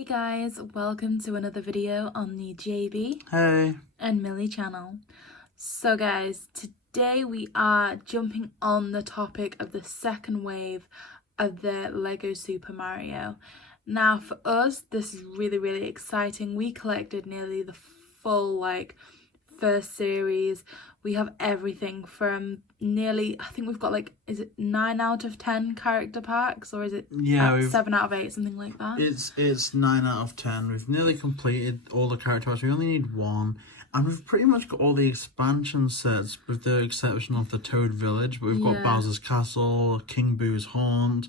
Hey guys, welcome to another video on the JB Hey. and Millie channel. So guys, today we are jumping on the topic of the second wave of the Lego Super Mario. Now for us, this is really exciting. We collected nearly the full first series. We have everything from nearly, I think we've got is it 9 out of 10 character packs, or is it 7 out of 8, something like that? It's 9 out of 10. We've nearly completed all the character packs. We only need one. And we've pretty much got all the expansion sets, with the exception of the Toad Village. But we've got Bowser's Castle, King Boo's Haunt,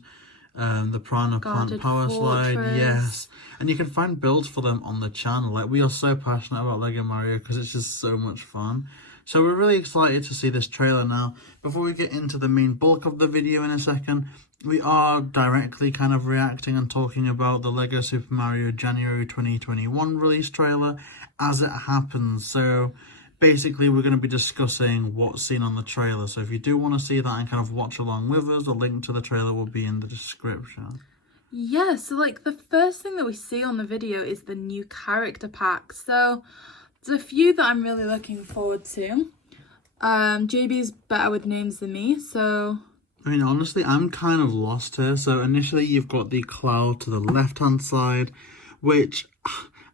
the Piranha Plant Power Slide, yes. And you can find builds for them on the channel. Like, we are so passionate about Lego Mario because it's just so much fun. So we're really excited to see this trailer now. Before we get into the main bulk of the video in a second, we are directly kind of reacting and talking about the Lego Super Mario January 2021 release trailer as it happens. So basically we're going to be discussing what's seen on the trailer. So if you do want to see that and kind of watch along with us, the link to the trailer will be in the description. Yeah, so the first thing that we see on the video is the new character pack. So there's a few that I'm really looking forward to. JB's better with names than me, so... I mean, honestly, I'm kind of lost here. So initially you've got the cloud to the left-hand side, which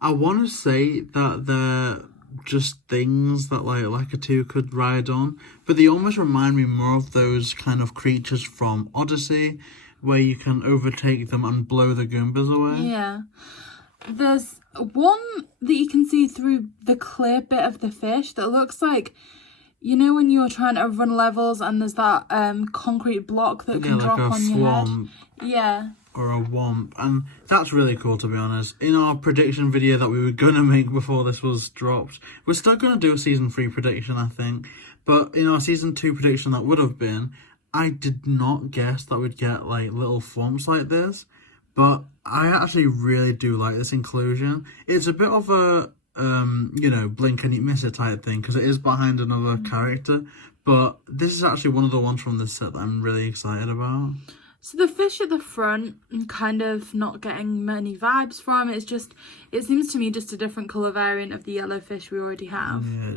I want to say that they're just things that like a 2 could ride on, but they almost remind me more of those kind of creatures from Odyssey, where you can overtake them and blow the Goombas away. Yeah. There's one that you can see through the clear bit of the fish that looks like, you know, when you're trying to run levels and there's that concrete block that can drop on your head. Yeah. Or a womp. And that's really cool, to be honest. In our prediction video that we were going to make before this was dropped, we're still going to do a Season 3 prediction, I think. But in our Season 2 prediction that would have been, I did not guess that we'd get little thwomps like this. But I actually really do like this inclusion. It's a bit of a, blink and you miss it type thing, because it is behind another character. But this is actually one of the ones from this set that I'm really excited about. So the fish at the front, I'm kind of not getting many vibes from. It's just, it seems to me just a different colour variant of the yellow fish we already have. Yeah,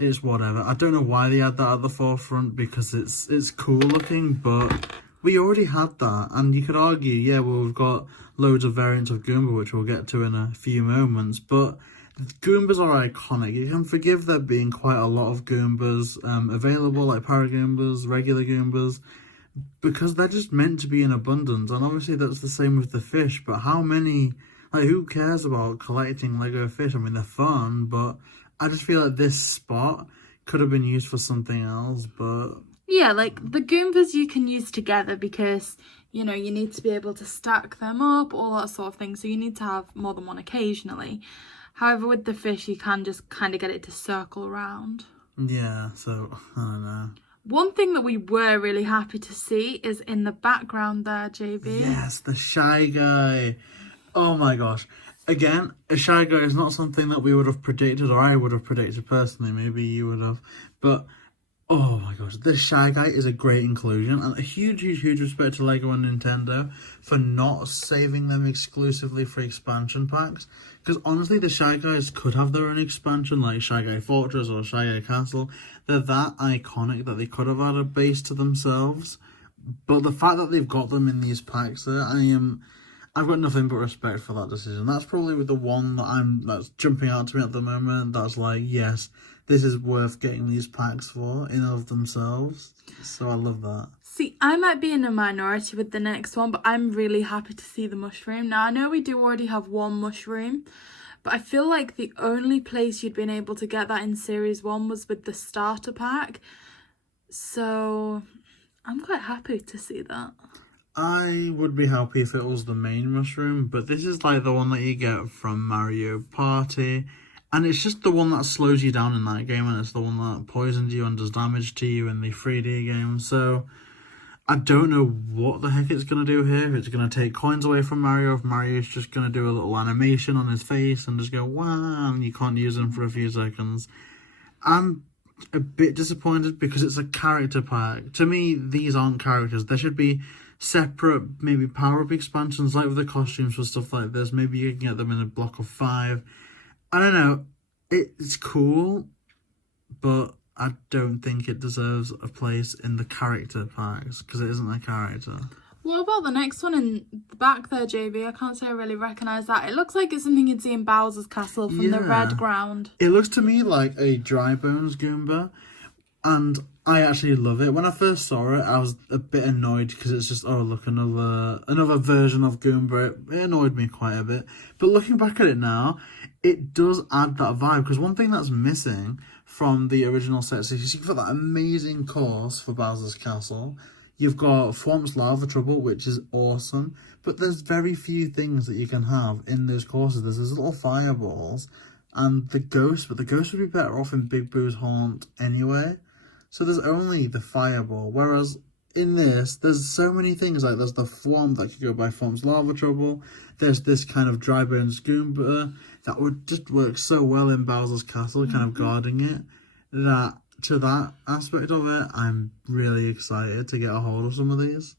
it's whatever. I don't know why they had that at the forefront, because it's cool looking, but we already had that. And you could argue, yeah, well, we've got loads of variants of Goomba, which we'll get to in a few moments, but Goombas are iconic. You can forgive there being quite a lot of Goombas available, like Paragoombas, regular Goombas, because they're just meant to be in abundance. And obviously that's the same with the fish, but how many, who cares about collecting Lego fish? I mean, they're fun, but I just feel like this spot could have been used for something else. But yeah, the Goombas you can use together because, you know, you need to be able to stack them up, all that sort of thing, so you need to have more than one occasionally. However, with the fish you can just kind of get it to circle around. Yeah, so I don't know. One thing that we were really happy to see is in the background there, JB. Yes, the Shy Guy. Oh my gosh. Again, a Shy Guy is not something that we would have predicted, or I would have predicted personally. Maybe you would have. But, oh my gosh, this Shy Guy is a great inclusion. And a huge respect to Lego and Nintendo for not saving them exclusively for expansion packs. Because honestly, the Shy Guys could have their own expansion, like Shy Guy Fortress or Shy Guy Castle. They're that iconic that they could have had a base to themselves. But the fact that they've got them in these packs there, I've got nothing but respect for that decision. That's probably the one that's jumping out to me at the moment. That's like, yes, this is worth getting these packs for in and of themselves. So I love that. See, I might be in a minority with the next one, but I'm really happy to see the mushroom. Now, I know we do already have one mushroom, but I feel like the only place you'd been able to get that in Series 1 was with the starter pack. So I'm quite happy to see that. I would be happy if it was the main mushroom, but this is the one that you get from Mario Party. And it's just the one that slows you down in that game, and it's the one that poisons you and does damage to you in the 3D game. So I don't know what the heck it's going to do here. If it's going to take coins away from Mario, if Mario's just going to do a little animation on his face and just go, wow, and you can't use them for a few seconds. I'm a bit disappointed because it's a character pack. To me, these aren't characters. There should be separate, maybe power-up expansions, like with the costumes for stuff like this. Maybe you can get them in a block of 5. I don't know. It's cool, but I don't think it deserves a place in the character packs because it isn't a character. What about the next one in the back there, JB? I can't say I really recognise that. It looks like it's something you'd see in Bowser's Castle from the red ground. It looks to me like a Dry Bones Goomba, and I actually love it. When I first saw it, I was a bit annoyed because it's just, oh, look, another version of Goomba. It annoyed me quite a bit. But looking back at it now, it does add that vibe, because one thing that's missing from the original set is you've got that amazing course for Bowser's Castle. You've got Thwomp's Lava Trouble, which is awesome, but there's very few things that you can have in those courses. There's those little fireballs and the ghost, but the ghost would be better off in Big Boo's Haunt anyway. So there's only the fireball, whereas in this, there's so many things. Like there's the Thwomp that could go by Thwomp's Lava Trouble. There's this kind of Dry Bones Goomba that would just work so well in Bowser's Castle, kind of guarding it. To that aspect of it, I'm really excited to get a hold of some of these.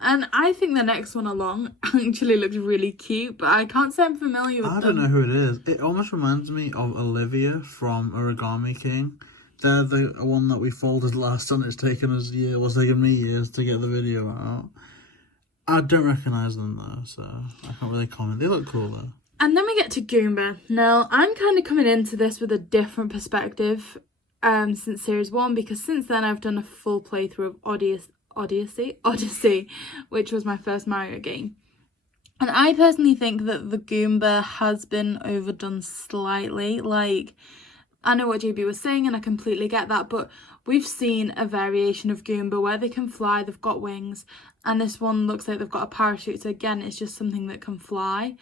And I think the next one along actually looks really cute, but I can't say I'm familiar with them. I don't know who it is. It almost reminds me of Olivia from Origami King. They're the one that we folded last, and it's taken me years to get the video out. I don't recognise them though, so I can't really comment. They look cool though. And then we get to Goomba. Now, I'm kind of coming into this with a different perspective since Series 1, because since then I've done a full playthrough of Odyssey, which was my first Mario game. And I personally think that the Goomba has been overdone slightly. Like, I know what JB was saying and I completely get that, but we've seen a variation of Goomba where they can fly, they've got wings, and this one looks like they've got a parachute, so again, it's just something that can fly.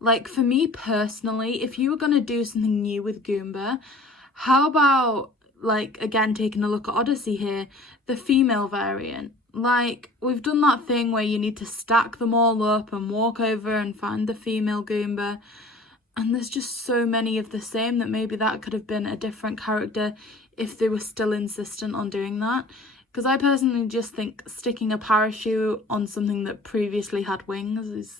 Like, for me personally, if you were going to do something new with Goomba, how about, like, again, taking a look at Odyssey here, the female variant? Like, we've done that thing where you need to stack them all up and walk over and find the female Goomba, and there's just so many of the same that maybe that could have been a different character if they were still insistent on doing that. Because I personally just think sticking a parachute on something that previously had wings is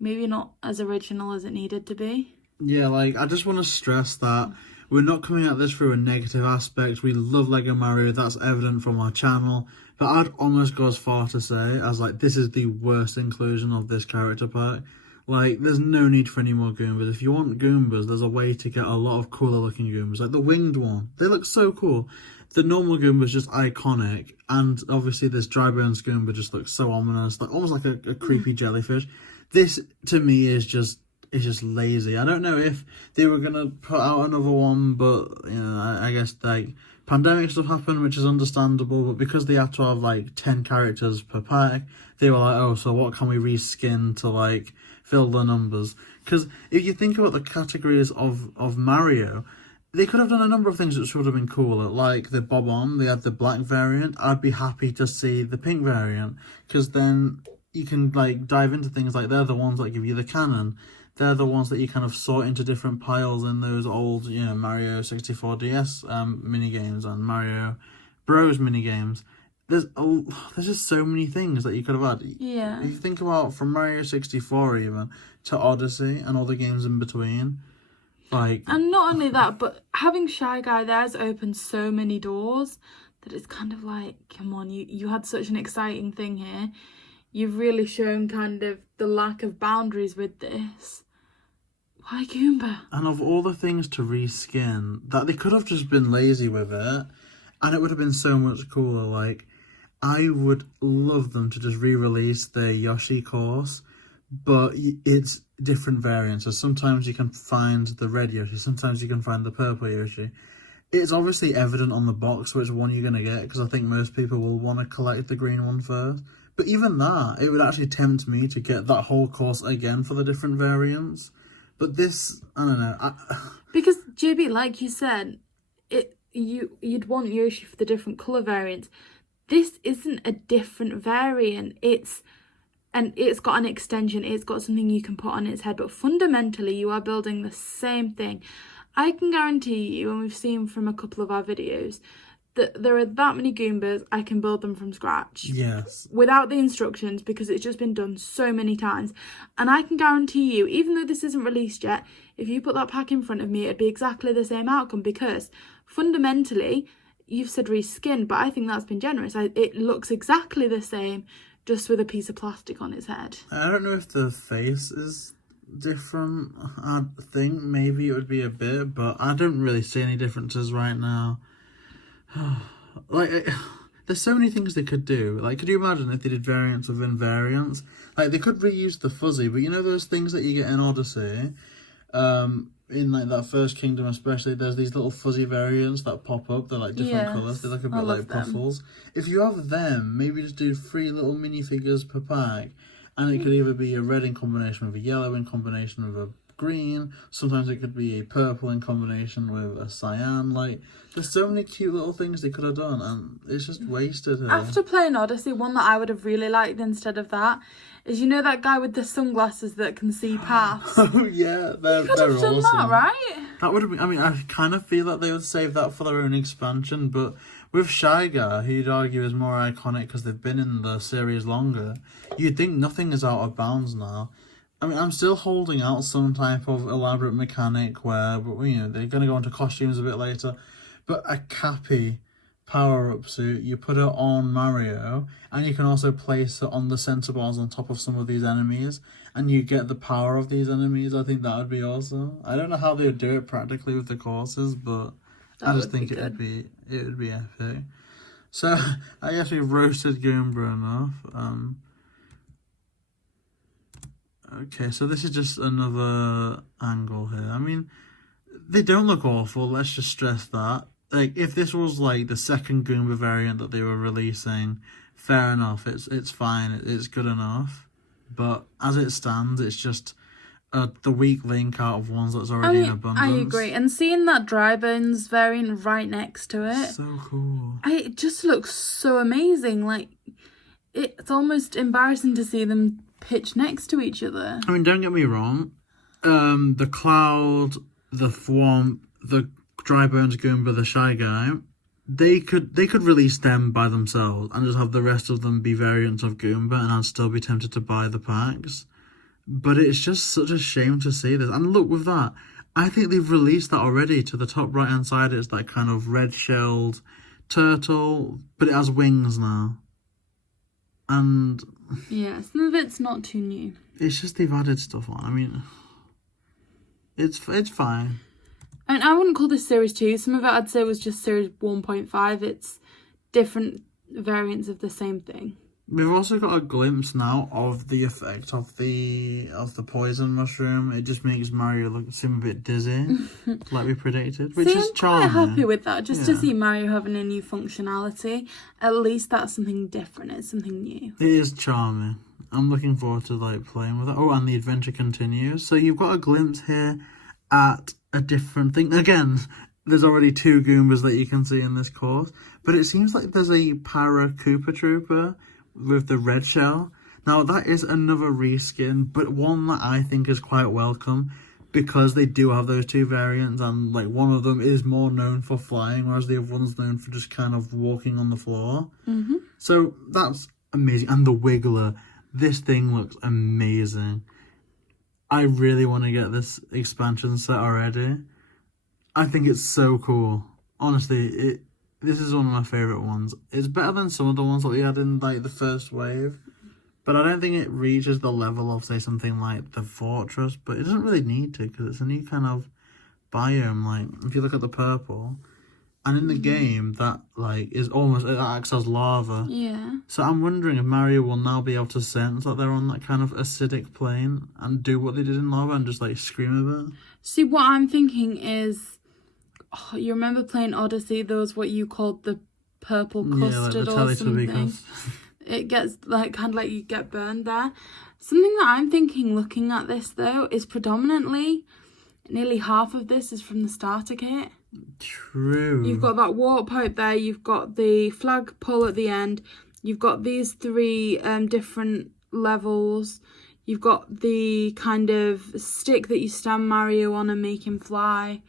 maybe not as original as it needed to be. Yeah, like, I just want to stress that we're not coming at this through a negative aspect. We love Lego Mario, that's evident from our channel. But I'd almost go as far to say as, like, this is the worst inclusion of this character pack. Like, there's no need for any more Goombas. If you want Goombas, there's a way to get a lot of cooler looking Goombas. Like the winged one, they look so cool. The normal Goomba is just iconic, and obviously this Dry Bones Goomba just looks so ominous, like almost like a creepy jellyfish. This, to me, is just lazy. I don't know if they were gonna put out another one, but you know, I guess like pandemic stuff happened, which is understandable. But because they have to have like 10 characters per pack, they were like, oh, so what can we reskin to like fill the numbers? Because if you think about the categories of Mario, they could have done a number of things that would have been cooler, like the Bob-omb. They had the black variant. I'd be happy to see the pink variant, because then you can like dive into things like they're the ones that give you the cannon. They're the ones that you kind of sort into different piles in those old, you know, Mario 64 DS minigames and Mario Bros minigames. There's just so many things that you could have had. Yeah. If you think about from Mario 64 even to Odyssey and all the games in between, like. And not only that, but having Shy Guy there has opened so many doors that it's kind of like, come on, you had such an exciting thing here. You've really shown kind of the lack of boundaries with this. Why Goomba? And of all the things to reskin, that they could have just been lazy with it, and it would have been so much cooler. Like, I would love them to just re-release the Yoshi course, but it's different variants. So sometimes you can find the red Yoshi, sometimes you can find the purple Yoshi. It's obviously evident on the box which one you're going to get, because I think most people will want to collect the green one first. But even that, it would actually tempt me to get that whole course again for the different variants. But this, I don't know. Because JB, like you said, you'd want Yoshi for the different colour variants. This isn't a different variant. It's got an extension. It's got something you can put on its head. But fundamentally, you are building the same thing. I can guarantee you, and we've seen from a couple of our videos, there are that many Goombas, I can build them from scratch. Yes. Without the instructions, because it's just been done so many times. And I can guarantee you, even though this isn't released yet, if you put that pack in front of me, it'd be exactly the same outcome, because fundamentally, you've said reskin, but I think that's been generous. It looks exactly the same, just with a piece of plastic on its head. I don't know if the face is different. I think maybe it would be a bit, but I don't really see any differences right now. Like, there's so many things they could do. Like, could you imagine if they did variants of invariants? Like, they could reuse the fuzzy, but you know those things that you get in Odyssey? In like that first kingdom especially, there's these little fuzzy variants that pop up. They're like different colours. They look a bit like puffles. If you have them, maybe just do 3 little minifigures per pack, and it could either be a red in combination with a yellow in combination with a green. Sometimes it could be a purple in combination with a cyan. Like, there's so many cute little things they could have done, and it's just wasted here. After playing Odyssey, one that I would have really liked instead of that is, you know, that guy with the sunglasses that can see paths. Oh yeah, they're you could have done awesome. that, right? That would have been. I mean, I kind of feel like they would save that for their own expansion, but with Shy Guy, who you'd argue is more iconic because they've been in the series longer, you'd think nothing is out of bounds now. I mean, I'm still holding out some type of elaborate mechanic where, you know, they're going to go into costumes a bit later, but a Cappy power-up suit, you put it on Mario, and you can also place it on the center bars on top of some of these enemies, and you get the power of these enemies. I think that would be awesome. I don't know how they would do it practically with the courses, but I just think it would be epic. So I guess we've roasted Goomba enough. Okay, so this is just another angle here. I mean, they don't look awful, let's just stress that. Like, if this was like the second Goomba variant that they were releasing, fair enough, it's fine, it's good enough. But as it stands, it's just the weak link out of ones that's already in abundance. I agree, and seeing that Dry Bones variant right next to it, so cool. It just looks so amazing. Like, it's almost embarrassing to see them pitched next to each other. I mean, don't get me wrong, the Cloud, the Thwomp, the Dry Bones Goomba, the Shy Guy, they could release them by themselves and just have the rest of them be variants of Goomba, and I'd still be tempted to buy the packs. But it's just such a shame to see this. And look, with that, I think they've released that already. To the top right hand side, it's that kind of red-shelled turtle, but it has wings now. And yeah, some of it's not too new. It's just they've added stuff on. I mean, it's fine. And I wouldn't call this Series 2. Some of it I'd say was just Series 1.5. It's different variants of the same thing. We've also got a glimpse now of the effect of the poison mushroom. It just makes Mario seem a bit dizzy, like we predicted, which is charming. I'm quite happy with that, just to see Mario having a new functionality. At least that's something different. It's something new. It is charming. I'm looking forward to playing with it. Oh, and the adventure continues. So you've got a glimpse here at a different thing. Again, there's already 2 Goombas that you can see in this course, but it seems like there's a Para Koopa Trooper with the red shell. Now, that is another reskin, but one that I think is quite welcome, because they do have those 2 variants, and one of them is more known for flying, whereas the other one's known for just kind of walking on the floor. Mm-hmm. So that's amazing. And the Wiggler, this thing looks amazing. I really want to get this expansion set already. I think it's so cool. Honestly, this is one of my favourite ones. It's better than some of the ones that we had in the first wave, but I don't think it reaches the level of, say, something like the Fortress, but it doesn't really need to, because it's a new kind of biome. If you look at the purple, and in the game, that is almost, it acts as lava. Yeah. So I'm wondering if Mario will now be able to sense that they're on that kind of acidic plane and do what they did in lava and just scream a bit. See, what I'm thinking is, you remember playing Odyssey? There was what you called the purple custard or something. It gets you get burned there. Something that I'm thinking, looking at this though, is predominantly nearly half of this is from the starter kit. True. You've got that warp pipe there. You've got the flag pole at the end. You've got these 3 different levels. You've got the kind of stick that you stand Mario on and make him fly.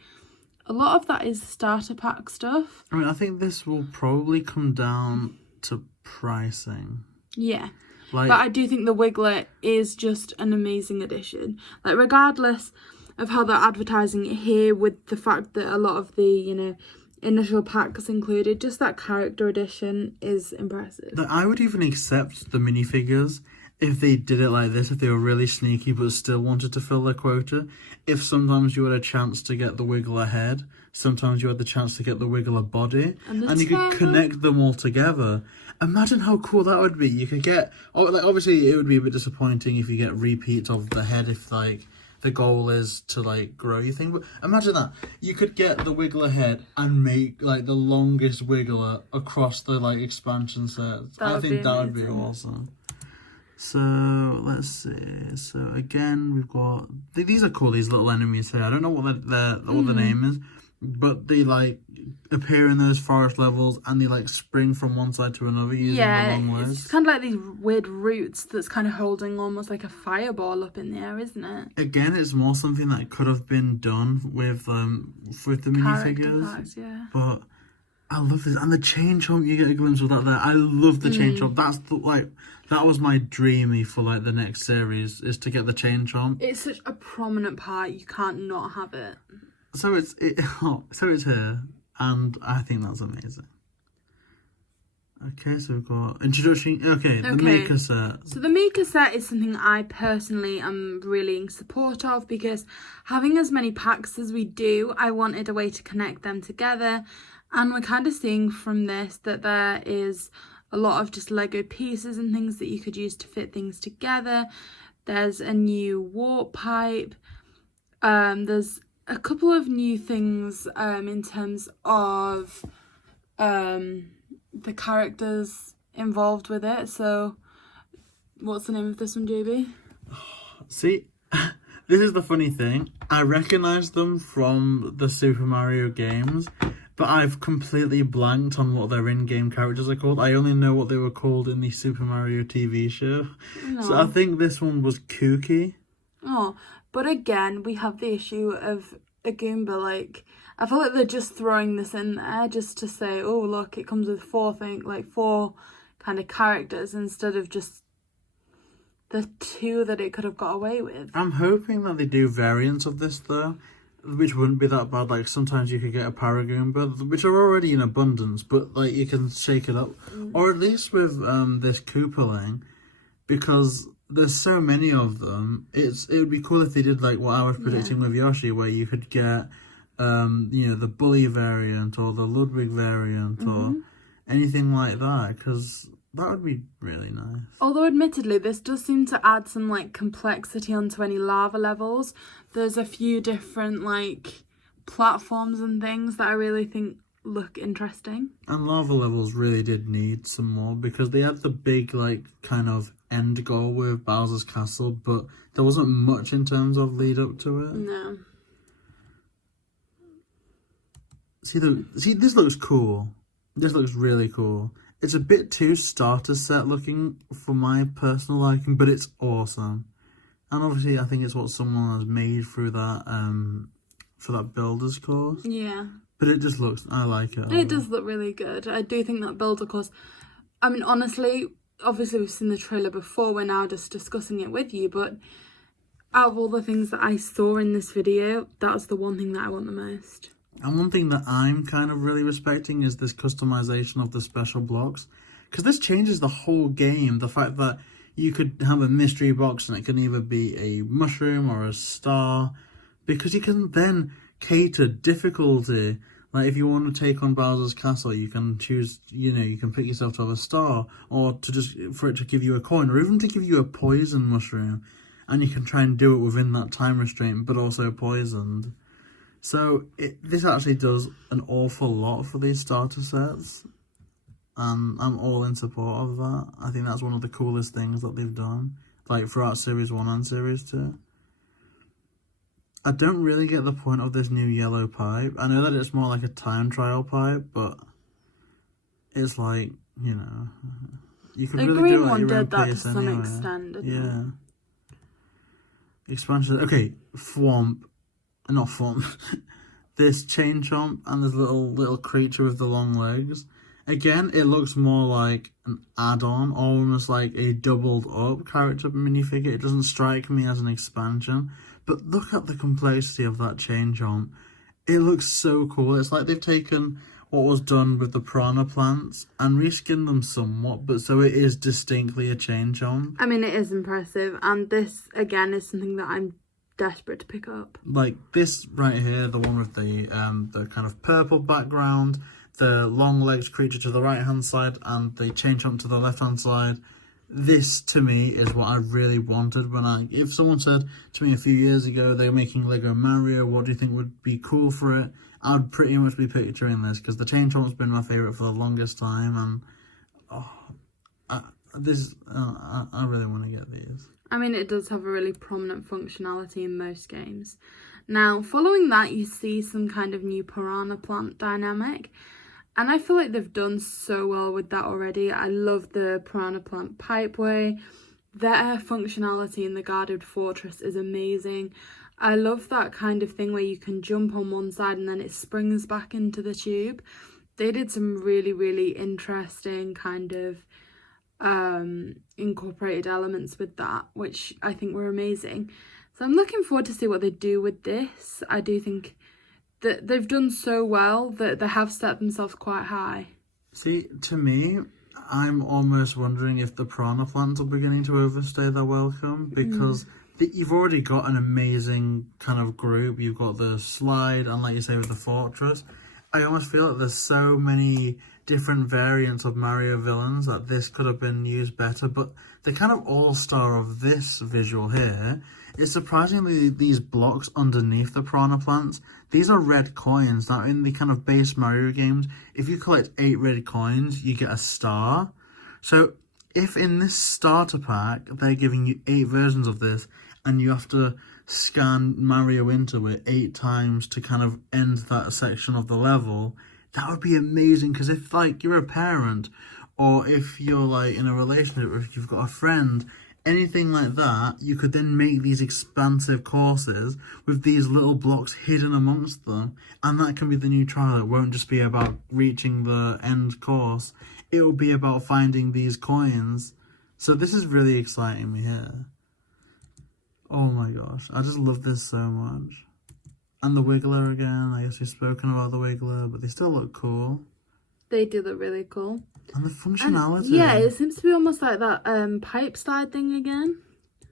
a lot of that is starter pack stuff. I mean, I think this will probably come down to pricing. Yeah. Like, but I do think the Wiggler is just an amazing addition. Like, regardless of how they're advertising it here, with the fact that a lot of the, you know, initial packs included, just that character edition is impressive. I would even accept the minifigures if they did it like this, if they were really sneaky but still wanted to fill their quota. If sometimes you had a chance to get the Wiggler head, sometimes you had the chance to get the Wiggler body, and you could connect them all together. Imagine how cool that would be. You could get, like, obviously it would be a bit disappointing if you get repeats of the head, if like the goal is to like grow your thing. But imagine that you could get the Wiggler head and make like the longest Wiggler across the like expansion sets. I think that would be awesome. So let's see. So again, we've got these are cool. These little enemies here. I don't know what the name is, but they like appear in those forest levels and they like spring from one side to another using the long legs. It's kind of like these weird roots that's kind of holding almost like a fireball up in the air, isn't it? Again, it's more something that could have been done with the minifigures. Packs, yeah. But I love this, and the chain chomp. You get a glimpse of that there. I love the chain chomp. That's that was my dreamy for like the next series, is to get the chain chomp. It's such a prominent part. You can't not have it. So it's here, and I think that's amazing. Okay, so we've got introduction. Okay, the maker set. So the maker set is something I personally am really in support of, because having as many packs as we do, I wanted a way to connect them together, and we're kind of seeing from this that there is a lot of just Lego pieces and things that you could use to fit things together. There's a new warp pipe. There's a couple of new things in terms of the characters involved with it. So what's the name of this one, JB? See, this is the funny thing. I recognise them from the Super Mario games, but I've completely blanked on what their in-game characters are called. I only know what they were called in the Super Mario TV show. No. So I think this one was Kooky. Oh, but again, we have the issue of a Goomba. Like, I feel like they're just throwing this in there just to say, oh, look, it comes with four kind of characters, instead of just the two that it could have got away with. I'm hoping that they do variants of this, though, which wouldn't be that bad. Like, sometimes you could get a Paragoomba, which are already in abundance, but like you can shake it up. Or at least with this Koopaling, because there's so many of them. It would be cool if they did like what I was predicting with Yoshi, where you could get the Bully variant or the Ludwig variant or anything like that, because that would be really nice. Although admittedly, this does seem to add some like complexity onto any lava levels. There's a few different like platforms and things that I really think look interesting. And lava levels really did need some more, because they had the big like kind of end goal with Bowser's Castle, but there wasn't much in terms of lead up to it. No. See, this looks cool. This looks really cool. It's a bit too starter set looking for my personal liking, but it's awesome. And obviously, I think it's what someone has made through that for that builder's course. Yeah. But it just looks, I like it. It does look really good. I do think that builder course, I mean, honestly, obviously we've seen the trailer before, we're now just discussing it with you, but out of all the things that I saw in this video, that's the one thing that I want the most. And one thing that I'm kind of really respecting is this customization of the special blocks, because this changes the whole game. The fact that you could have a mystery box and it can either be a mushroom or a star, because you can then cater difficulty. Like if you want to take on Bowser's Castle, you can choose, you can pick yourself to have a star, or to just for it to give you a coin, or even to give you a poison mushroom, and you can try and do it within that time restraint, but also poisoned. So this actually does an awful lot for these starter sets, and I'm all in support of that. I think that's one of the coolest things that they've done, like throughout Series 1 and Series 2. I don't really get the point of this new yellow pipe. I know that it's more like a time trial pipe, but it's like, you could really do it at your own pace anyway. The green one did that to some extent, didn't it? Expansion. Okay, Thwomp. Not Thwomp. this chain chomp and this little creature with the long legs. Again, it looks more like an add-on, almost like a doubled up character minifigure. It doesn't strike me as an expansion. But look at the complexity of that chain chomp. It looks so cool. It's like they've taken what was done with the Piranha Plants and reskinned them somewhat, but so it is distinctly a chain chomp. I mean, it is impressive, and this, again, is something that I'm desperate to pick up. Like this right here, the one with the kind of purple background, the long legs creature to the right hand side, and the chain chomp to the left hand side. This to me is what I really wanted when if someone said to me a few years ago they were making Lego Mario, what do you think would be cool for it? I'd pretty much be picturing this, because the chain chomp's been my favourite for the longest time, and I really want to get these. I mean, it does have a really prominent functionality in most games. Now, following that, you see some kind of new Piranha Plant dynamic, and I feel like they've done so well with that already. I love the Piranha Plant pipeway. Their functionality in the guarded fortress is amazing. I love that kind of thing where you can jump on one side and then it springs back into the tube. They did some really, really interesting kind of incorporated elements with that, which I think were amazing. So I'm looking forward to see what they do with this. I do think that they've done so well that they have set themselves quite high. See, to me, I'm almost wondering if the Piranha Plants are beginning to overstay their welcome, because you've already got an amazing kind of group. You've got the slide, and like you say with the fortress, I almost feel like there's so many different variants of Mario villains that this could have been used better. But the kind of all-star of this visual here is surprisingly these blocks underneath the Piranha Plants. These are red coins. Now in the kind of base Mario games, if you collect 8 red coins, you get a star. So if in this starter pack, they're giving you 8 versions of this, and you have to scan Mario into it 8 times to kind of end that section of the level, that would be amazing. Because if like you're a parent, or if you're like in a relationship, or if you've got a friend, anything like that, you could then make these expansive courses with these little blocks hidden amongst them, and that can be the new trial. It won't just be about reaching the end course, it will be about finding these coins. So this is really exciting me here. Oh my gosh, I just love this so much. And the Wiggler again, I guess we've spoken about the Wiggler, but they still look cool. They do look really cool. And the functionality. And yeah, it seems to be almost like that pipe slide thing again.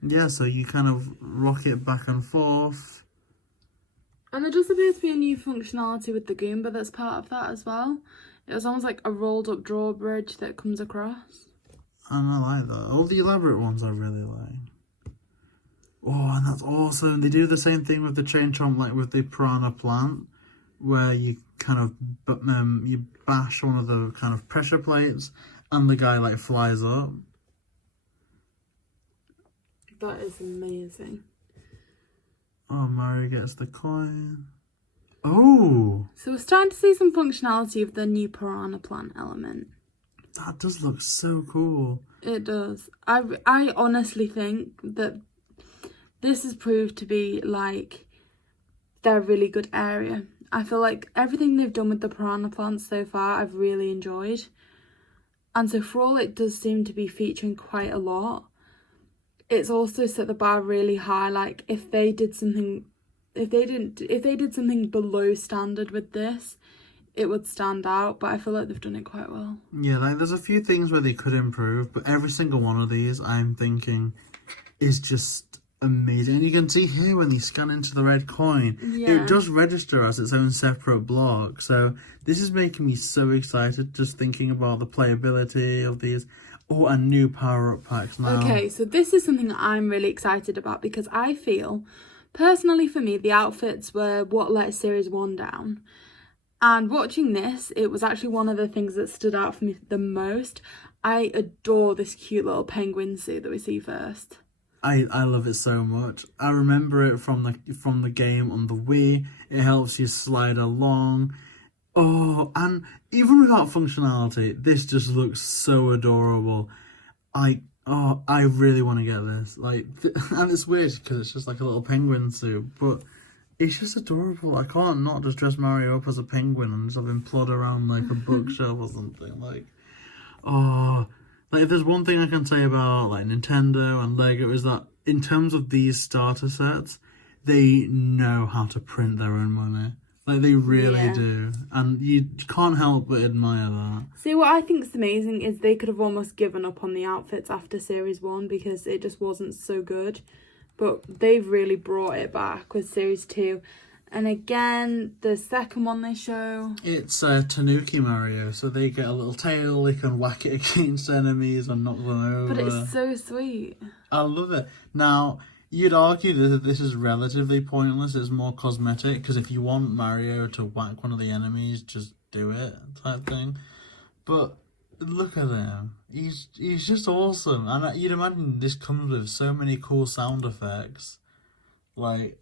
Yeah, so you kind of rock it back and forth. And there does appear to be a new functionality with the Goomba that's part of that as well. It was almost like a rolled up drawbridge that comes across. And I like that. All the elaborate ones I really like. Oh, and that's awesome. They do the same thing with the chain chomp, like with the Piranha Plant, where you kind of you bash one of the kind of pressure plates and the guy like flies up. That is amazing. Oh, Mario gets the coin. Oh! So we're starting to see some functionality of the new Piranha Plant element. That does look so cool. It does. I honestly think that this has proved to be like their really good area. I feel like everything they've done with the Piranha Plants so far I've really enjoyed. And so for all it does seem to be featuring quite a lot, it's also set the bar really high. Like if they did something below standard with this, it would stand out, but I feel like they've done it quite well. Yeah, like there's a few things where they could improve, but every single one of these I'm thinking is just amazing. And you can see here when they scan into the red coin, it does register as its own separate block. So this is making me so excited just thinking about the playability of these. Oh, and new power-up packs now. Okay, so this is something I'm really excited about, because I feel, personally for me, the outfits were what let Series 1 down. And watching this, it was actually one of the things that stood out for me the most. I adore this cute little penguin suit that we see first. I love it so much. I remember it from the game on the Wii. It helps you slide along. Oh, and even without functionality, this just looks so adorable. I really want to get this. Like, and it's weird because it's just like a little penguin suit, but It's just adorable. I can't not just dress Mario up as a penguin and just have him plod around like a bookshelf or something. Like, oh, like if there's one thing I can say about like Nintendo and Lego is that in terms of these starter sets, they know how to print their own money. Like they really do, and you can't help but admire that. See, what I think is amazing is they could have almost given up on the outfits after Series 1 because it just wasn't so good. But they've really brought it back with Series 2. And again, the second one they show... It's Tanooki Mario, so they get a little tail, they can whack it against enemies and knock them over. But it's so sweet. I love it. Now, you'd argue that this is relatively pointless, it's more cosmetic, because if you want Mario to whack one of the enemies, just do it, type thing. But look at him. He's just awesome. And you'd imagine this comes with so many cool sound effects. Like,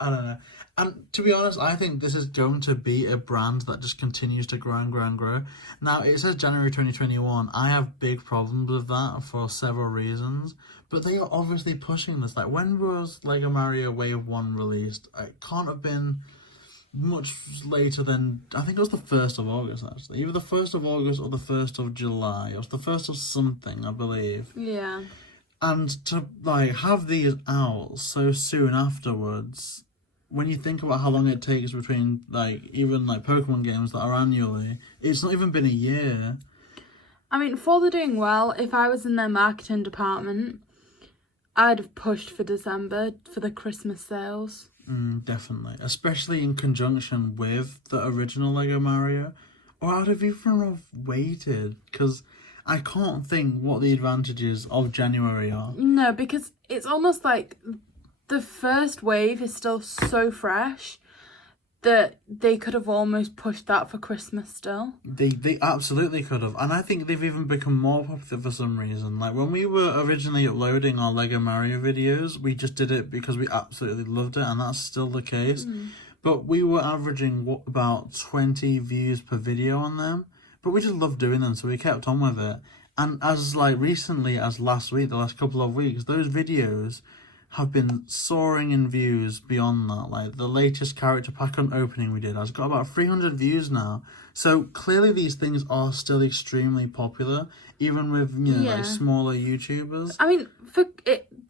I don't know. And to be honest, I think this is going to be a brand that just continues to grow and grow and grow. Now, it says January 2021. I have big problems with that for several reasons. But they are obviously pushing this. Like, when was Lego Mario Wave 1 released? It can't have been much later than, I think it was the 1st of August, actually. Either the 1st of August or the 1st of July. It was the 1st of something, I believe. Yeah. And to, like, have these out so soon afterwards, when you think about how long it takes between, like, even, like, Pokemon games that are annually, it's not even been a year. I mean, for they're doing well, if I was in their marketing department, I'd have pushed for December for the Christmas sales. Definitely. Especially in conjunction with the original Lego Mario. Or I'd have even have waited, because I can't think what the advantages of January are. No, because it's almost like the first wave is still so fresh that they could have almost pushed that for Christmas still. They absolutely could have. And I think they've even become more popular for some reason. Like, when we were originally uploading our Lego Mario videos, we just did it because we absolutely loved it, and that's still the case. But we were averaging, about 20 views per video on them. But we just loved doing them, so we kept on with it. And as, like, recently as last week, the last couple of weeks, those videos have been soaring in views beyond that. Like, the latest character pack on opening we did has got about 300 views now. So clearly these things are still extremely popular, even with, you know, like, smaller YouTubers. I mean,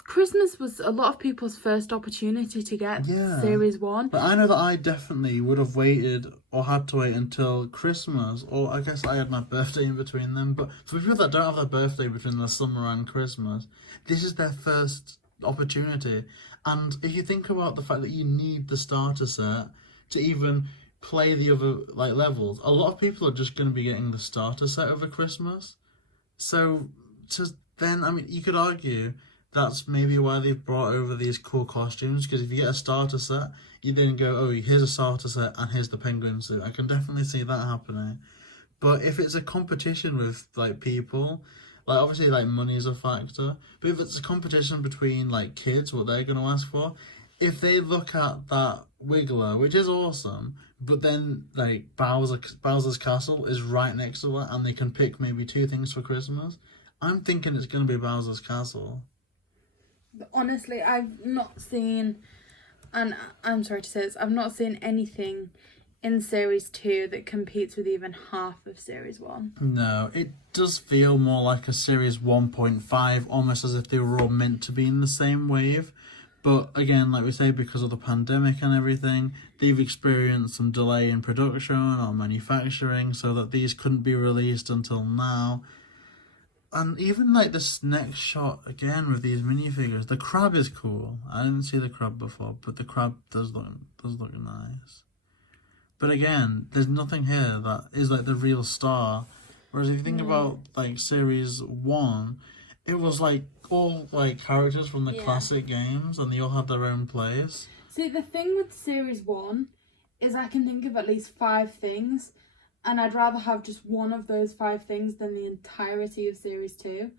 Christmas was a lot of people's first opportunity to get Series 1. But I know that I definitely would have waited or had to wait until Christmas, or I guess I had my birthday in between them. But for people that don't have their birthday between the summer and Christmas, this is their first opportunity. And if you think about the fact that you need the starter set to even play the other, like, levels, a lot of people are just going to be getting the starter set over Christmas. So then, I mean, you could argue that's maybe why they've brought over these cool costumes, because if you get a starter set, you then go, oh, here's a starter set and here's the penguin suit. I can definitely see that happening. But if it's a competition with, like, people, like, obviously, like, money is a factor, but if it's a competition between, like, kids, what they're going to ask for, if they look at that Wiggler, which is awesome, but then, like, Bowser's Castle is right next to that, and they can pick maybe 2 things for Christmas, I'm thinking it's going to be Bowser's Castle. Honestly, I've not seen, and I'm sorry to say this, I've not seen anything in Series 2 that competes with even half of Series 1. No, it does feel more like a Series 1.5, almost as if they were all meant to be in the same wave. But again, like we say, because of the pandemic and everything, they've experienced some delay in production or manufacturing, so that these couldn't be released until now. And even, like, this next shot, again, with these minifigures, the crab is cool. I didn't see the crab before, but the crab does look nice. But again, there's nothing here that is, like, the real star. Whereas if you think about, like, Series 1, it was, like, all, like, characters from the classic games, and they all had their own place. See, the thing with Series 1 is I can think of at least 5 things, and I'd rather have just one of those 5 things than the entirety of Series 2.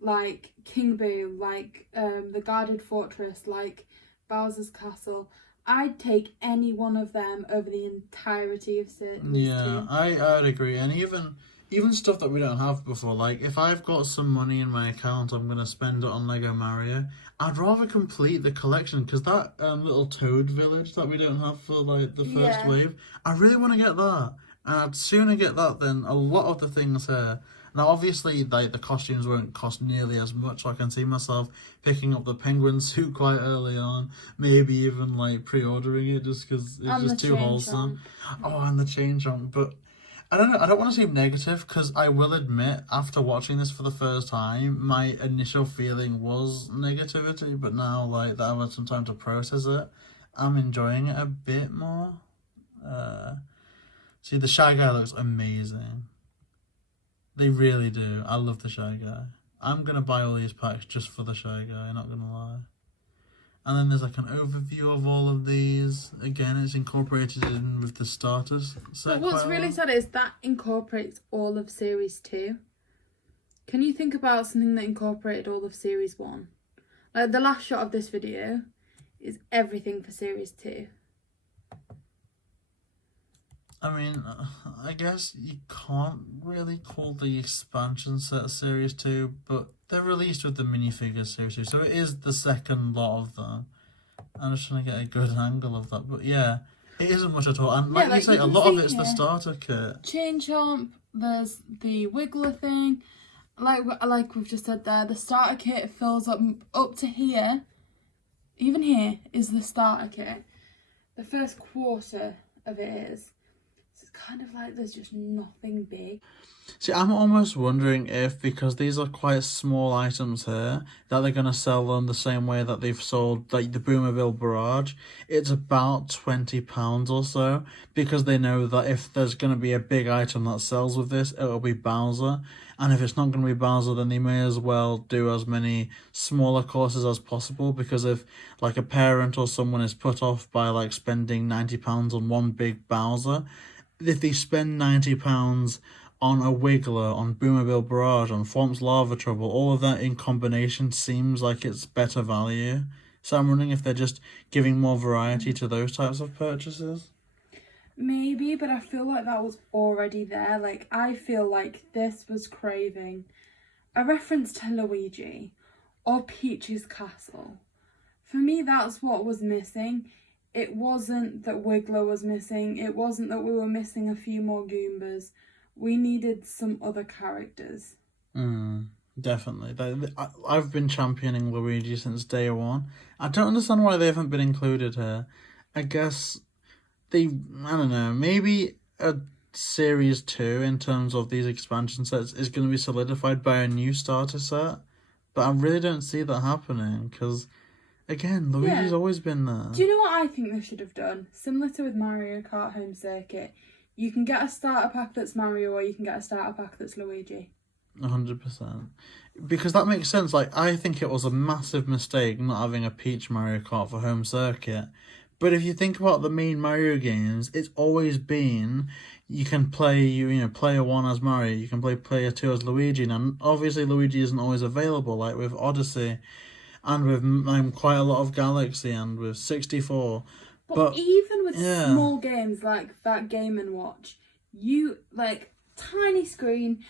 Like King Boo, like the Guarded Fortress, like Bowser's Castle. I'd take any one of them over the entirety of Series 2. Yeah, I'd agree. And even stuff that we don't have before, like, if I've got some money in my account, I'm going to spend it on Lego Mario, I'd rather complete the collection because that little Toad village that we don't have for like the first Yeah. wave, I really want to get that, and I'd sooner get that than a lot of the things here. Now, obviously, like the costumes won't cost nearly as much. So I can see myself picking up the penguin suit quite early on, maybe even like pre-ordering it just because it's And just the too chain wholesome. chomp. Oh, and the chain jump, but. I don't know. I don't want to seem negative because I will admit, after watching this for the first time, my initial feeling was negativity. But now, like that, I've had some time to process it. I'm enjoying it a bit more. See, the Shy Guy looks amazing. They really do. I love the Shy Guy. I'm gonna buy all these packs just for the Shy Guy. Not gonna lie. And then there's like an overview of all of these. Again, it's incorporated in with the starters set. But what's really sad is that incorporates all of Series 2. Can you think about something that incorporated all of Series 1? Like the last shot of this video is everything for Series 2. I mean, I guess you can't really call the expansion set Series 2, but they're released with the minifigure Series 2, so it is the second lot of them. I'm just trying to get a good angle of that, but yeah, it isn't much at all. And like you say, a lot of it's the starter kit. Chain Chomp, there's the Wiggler thing. Like we've just said there, the starter kit fills up to here. Even here is the starter kit. The first quarter of it is. It's kind of like there's just nothing big. See, I'm almost wondering if, because these are quite small items here, that they're going to sell them the same way that they've sold like the Boomerville Barrage. It's about £20 or so, because they know that if there's going to be a big item that sells with this, it'll be Bowser. And if it's not going to be Bowser, then they may as well do as many smaller courses as possible, because if like a parent or someone is put off by like spending £90 on one big Bowser, if they spend £90 on a Wiggler, on Boomerville Barrage, on Thwomp's Lava Trouble, all of that in combination seems like it's better value. So I'm wondering if they're just giving more variety to those types of purchases. Maybe, but I feel like that was already there. Like, I feel like this was craving a reference to Luigi or Peach's Castle. For me, that's what was missing. It wasn't that Wiggler was missing. It wasn't that we were missing a few more Goombas. We needed some other characters. Definitely. I've been championing Luigi since day one. I don't understand why they haven't been included here. I guess I don't know, maybe a Series 2 in terms of these expansion sets is going to be solidified by a new starter set. But I really don't see that happening because, again, Luigi's always been there. Do you know what I think they should have done? Similar to with Mario Kart Home Circuit. You can get a starter pack that's Mario or you can get a starter pack that's Luigi. 100%. Because that makes sense. Like, I think it was a massive mistake not having a Peach Mario Kart for Home Circuit. But if you think about the main Mario games, it's always been you can play, player 1 as Mario, you can play player 2 as Luigi. And obviously Luigi isn't always available, like with Odyssey and with quite a lot of Galaxy and with 64. But even with small games like that Game & Watch, you, like, tiny screen,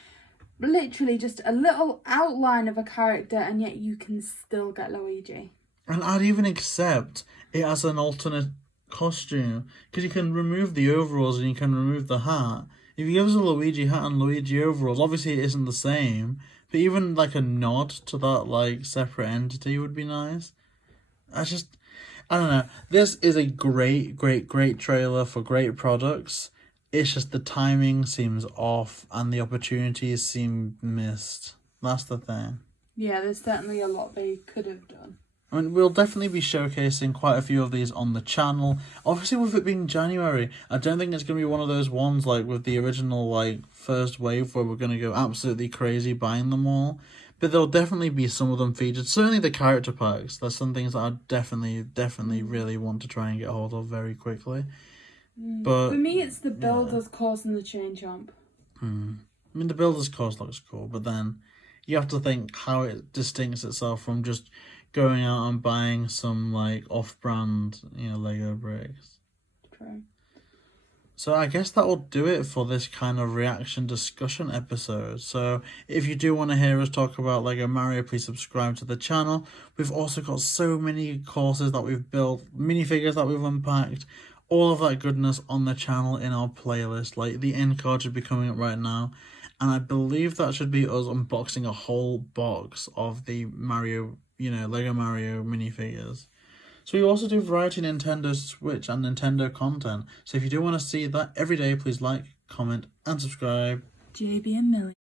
literally just a little outline of a character, and yet you can still get Luigi. And I'd even accept it as an alternate costume, because you can remove the overalls and you can remove the hat. If you give us a Luigi hat and Luigi overalls, obviously it isn't the same, but even like a nod to that like separate entity would be nice. I don't know. This is a great trailer for great products. It's just the timing seems off and the opportunities seem missed. That's the thing. Yeah, there's certainly a lot they could have done. I mean, we'll definitely be showcasing quite a few of these on the channel. Obviously, with it being January, I don't think it's going to be one of those ones like with the original like first wave where we're going to go absolutely crazy buying them all. But there'll definitely be some of them featured. Certainly the character packs. There's some things that I definitely really want to try and get hold of very quickly. But for me, it's the Builder's Course and the Chain Chomp. I mean, the Builder's Course looks cool, but then you have to think how it distincts itself from just going out and buying some like off-brand, Lego bricks. True. So I guess that will do it for this kind of reaction discussion episode. So if you do want to hear us talk about Lego Mario, please subscribe to the channel. We've also got so many courses that we've built, minifigures that we've unpacked, all of that goodness on the channel in our playlist. Like the end card should be coming up right now. And I believe that should be us unboxing a whole box of the Mario, Lego Mario minifigures. So we also do variety Nintendo Switch and Nintendo content. So if you do want to see that every day, please like, comment, and subscribe. JB and Millie.